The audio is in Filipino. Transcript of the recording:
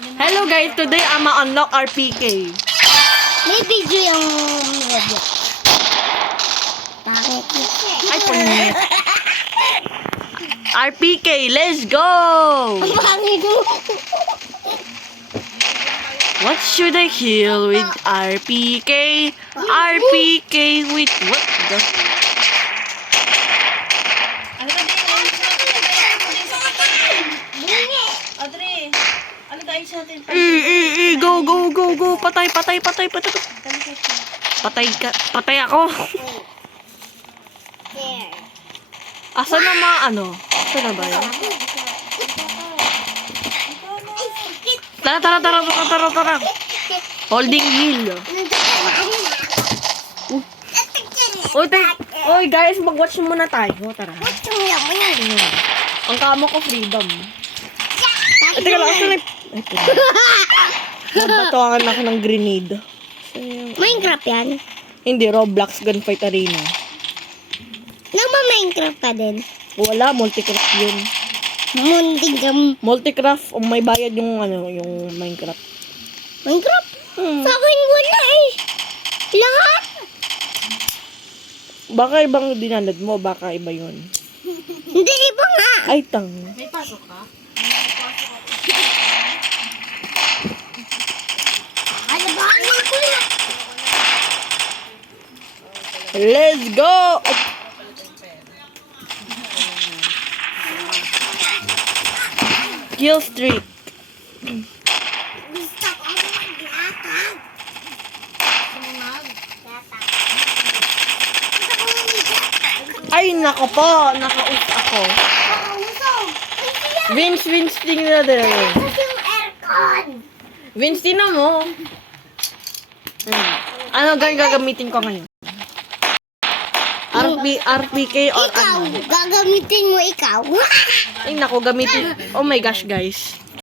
Hello guys, today I'm unlock RPK. May video yung Roblox. Pangit. Ay, pangit. RPK, let's go! Ang pangit mo. What should I kill with RPK? RPK with what the? Audrey, ano tayo sa atin? Go, go, go, go. Patay, patay, patay, patay. Patay ka, patay ako. There. Asa na mga ano? Asa na ba yun? Tara, tara, tara, tara, tara, tara. Holding hill. Uy, uy guys, mag-watch muna tayo. Tara. Ang kamo ko, freedom. Ay, teka lang, asa na? Ay, teka. Nabatuangan ako ng grenade. Minecraft yan? Hindi, Roblox Gunfight Arena. Nagma-Minecraft ka din? Wala, multicraft yun. Munting ka mo. Multicraft, may bayad yung ano, yung Minecraft. Minecraft? Sa akin wala eh. Lahat? Baka ibang dinanad mo, baka iba yun. Hindi, iba nga. Ay, tang. May pasok ka? Alabahan ko na. Let's go! Ay. Kill streak. Gusto ko maglakad. Ay, nako po. Nakaus ako. Vince, tingnan na din. Kasi yung aircon. Vince, tingnan mo. Ano gagamitin ko ngayon? RPK or Ikaw, ano? gagamitin mo ikaw. Ay, nako, gamitin. Oh my gosh, guys.